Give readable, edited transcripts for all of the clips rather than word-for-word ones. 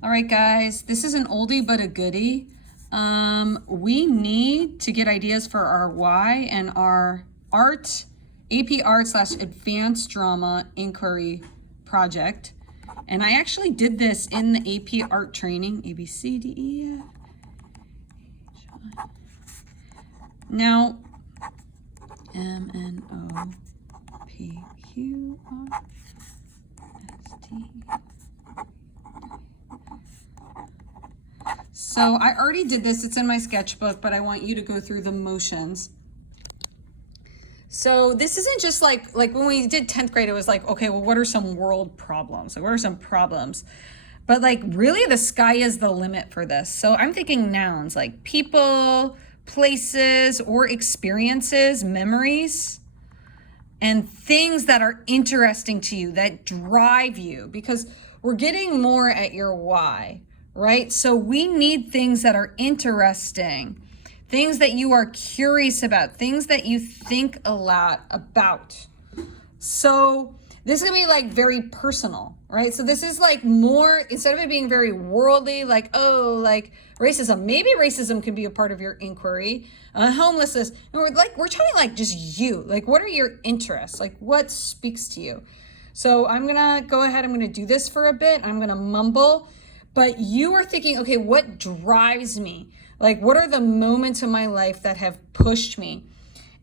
All right, guys, this is an oldie but a goodie. We need to get ideas for our why and our AP Art / Advanced Drama Inquiry project. And I actually did this in the AP Art training, A, B, C, D, E, F. Now, M, N, O, P, Q, R, S, T. So I already did this, it's in my sketchbook, but I want you to go through the motions. So this isn't just like when we did 10th grade, it was like, okay, well, what are some world problems? Like, what are some problems? But like, really, the sky is the limit for this. So I'm thinking nouns like people, places, or experiences, memories, and things that are interesting to you, that drive you, because we're getting more at your why, right? So we need things that are interesting, things that you are curious about, things that you think a lot about. So this is gonna be like very personal, right? So this is like more, instead of it being very worldly, like, oh, like racism, maybe racism can be a part of your inquiry. Homelessness, and we're trying like just you, like what are your interests? Like what speaks to you? So I'm gonna go ahead, I'm gonna do this for a bit, I'm gonna mumble, but you are thinking, okay, what drives me? Like what are the moments in my life that have pushed me?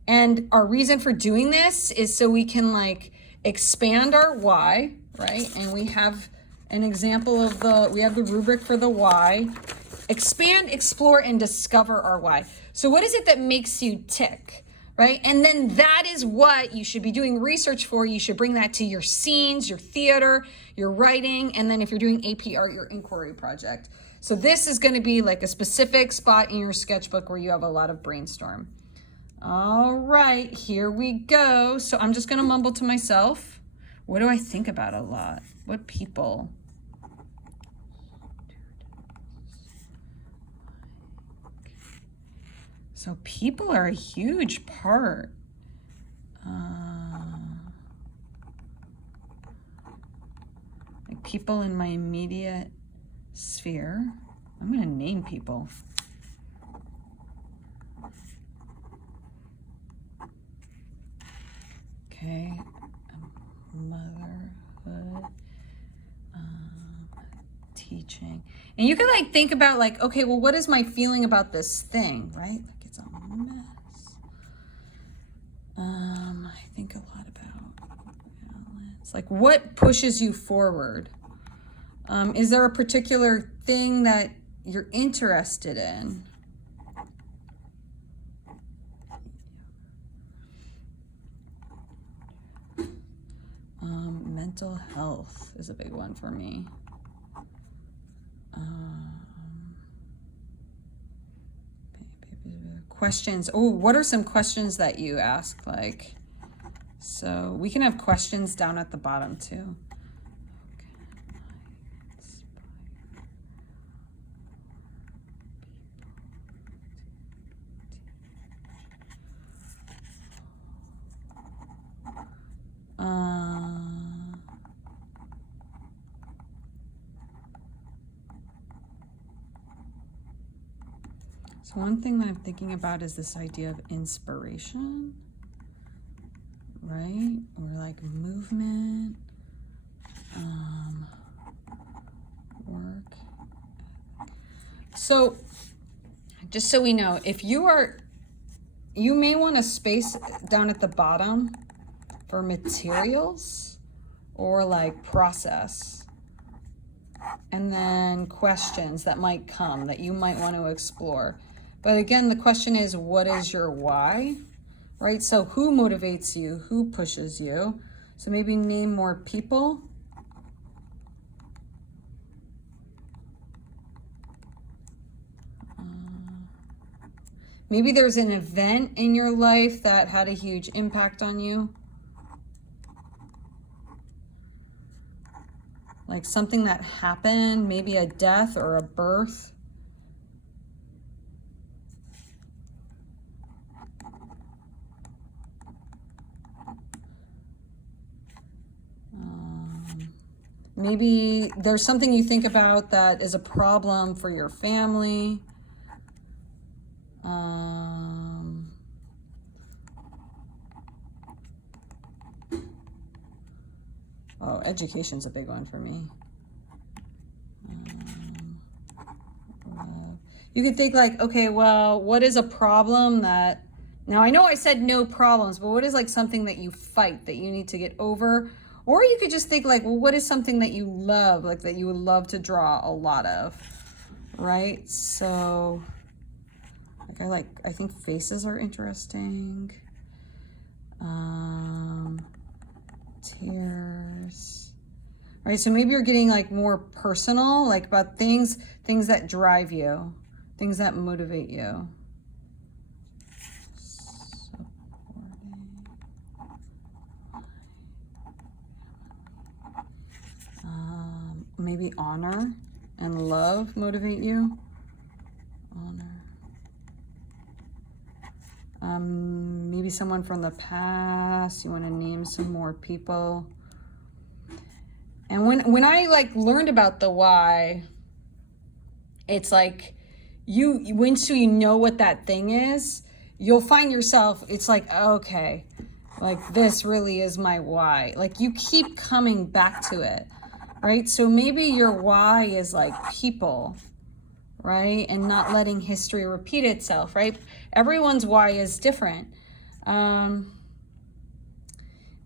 And our reason for doing this is so we can like expand our why, right? And we have an example of we have the rubric for the why. Expand, explore, and discover our why. So what is it that makes you tick, right? And then that is what you should be doing research for. You should bring that to your scenes, your theater, your writing, and then if you're doing AP Art, your inquiry project. So this is gonna be like a specific spot in your sketchbook where you have a lot of brainstorm. All right, here we go. So I'm just gonna mumble to myself. What do I think about a lot? What people? So people are a huge part. Like people in my immediate sphere. I'm gonna name people. Okay, motherhood, teaching. And you can like think about like, okay, well, what is my feeling about this thing, right? Like it's a mess. I think a lot about balance. Like what pushes you forward? Is there a particular thing that you're interested in? Mental health is a big one for me. Questions. Oh, what are some questions that you ask? Like, so we can have questions down at the bottom too. So one thing that I'm thinking about is this idea of inspiration, right? Or like movement, work. So just so we know, if you may want a space down at the bottom for materials or like process, and then questions that might come that you might want to explore. But again, the question is, what is your why, right? So who motivates you? Who pushes you? So maybe name more people. Maybe there's an event in your life that had a huge impact on you. Like something that happened, maybe a death or a birth. Maybe there's something you think about that is a problem for your family. Oh, education's a big one for me. You could think like, okay, well, what is a problem that, now I know I said no problems, but what is like something that you fight, that you need to get over? Or you could just think like, well, what is something that you love, like that you would love to draw a lot of, right? So I think faces are interesting. Tears. All right, so maybe you're getting like more personal, like about things that drive you, things that motivate you. Maybe honor and love motivate you. Honor. Maybe someone from the past. You want to name some more people. And when I like learned about the why, it's like once you know what that thing is, you'll find yourself, it's like, okay, like this really is my why. Like you keep coming back to it, right? So maybe your why is like people, right? And not letting history repeat itself, right? Everyone's why is different.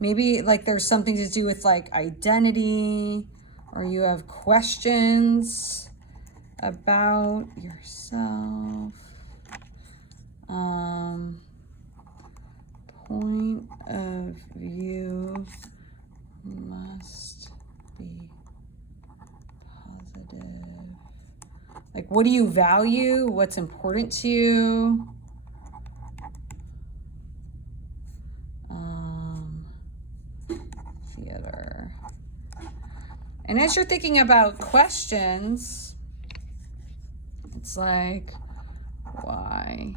Maybe like there's something to do with like identity, or you have questions about yourself. Point of view must be positive. Like, what do you value? What's important to you? Theater. And as you're thinking about questions, it's like, why?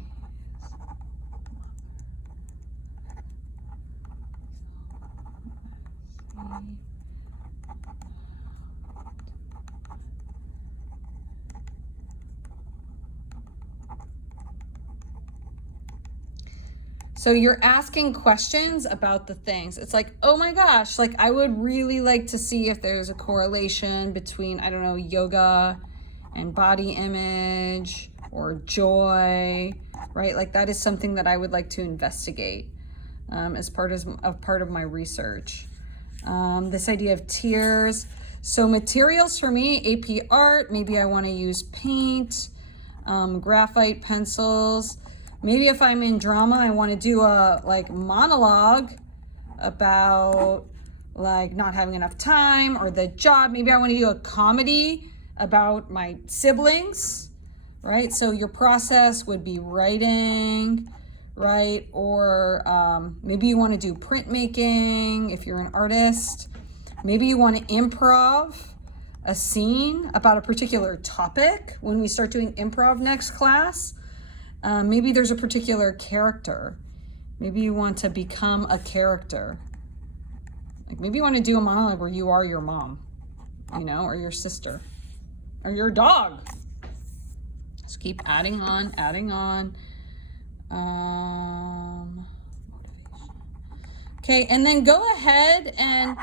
So you're asking questions about the things. It's like, oh my gosh, like I would really like to see if there's a correlation between, I don't know, yoga and body image or joy, right? Like that is something that I would like to investigate as part of my research. This idea of tears. So materials for me, AP art, maybe I want to use paint, graphite pencils. Maybe if I'm in drama, I want to do a like monologue about like not having enough time or the job. Maybe I want to do a comedy about my siblings, right? So your process would be writing, right? Or maybe you want to do printmaking if you're an artist. Maybe you want to improv a scene about a particular topic when we start doing improv next class. Maybe there's a particular character. Maybe you want to become a character. Like maybe you want to do a monologue where you are your mom, you know, or your sister, or your dog. Just keep adding on, adding on. Motivation. Okay, and then go ahead and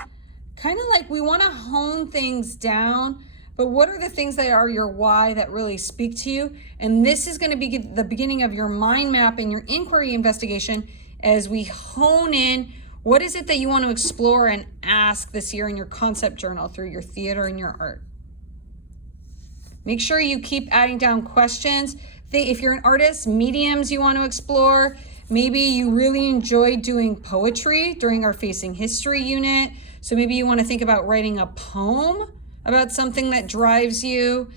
kind of like we want to hone things down. But what are the things that are your why that really speak to you? And this is going to be the beginning of your mind map and your inquiry investigation as we hone in what is it that you want to explore and ask this year in your concept journal through your theater and your art. Make sure you keep adding down questions. If you're an artist, mediums you want to explore. Maybe you really enjoy doing poetry during our Facing History unit. So maybe you want to think about writing a poem about something that drives you.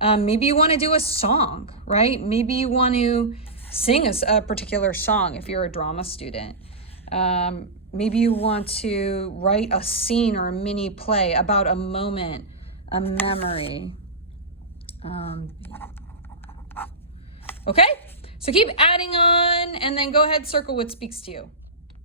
Maybe you want to do a song, right? Maybe you want to sing a particular song if you're a drama student. Maybe you want to write a scene or a mini play about a moment, a memory. Okay, so keep adding on and then go ahead, circle what speaks to you.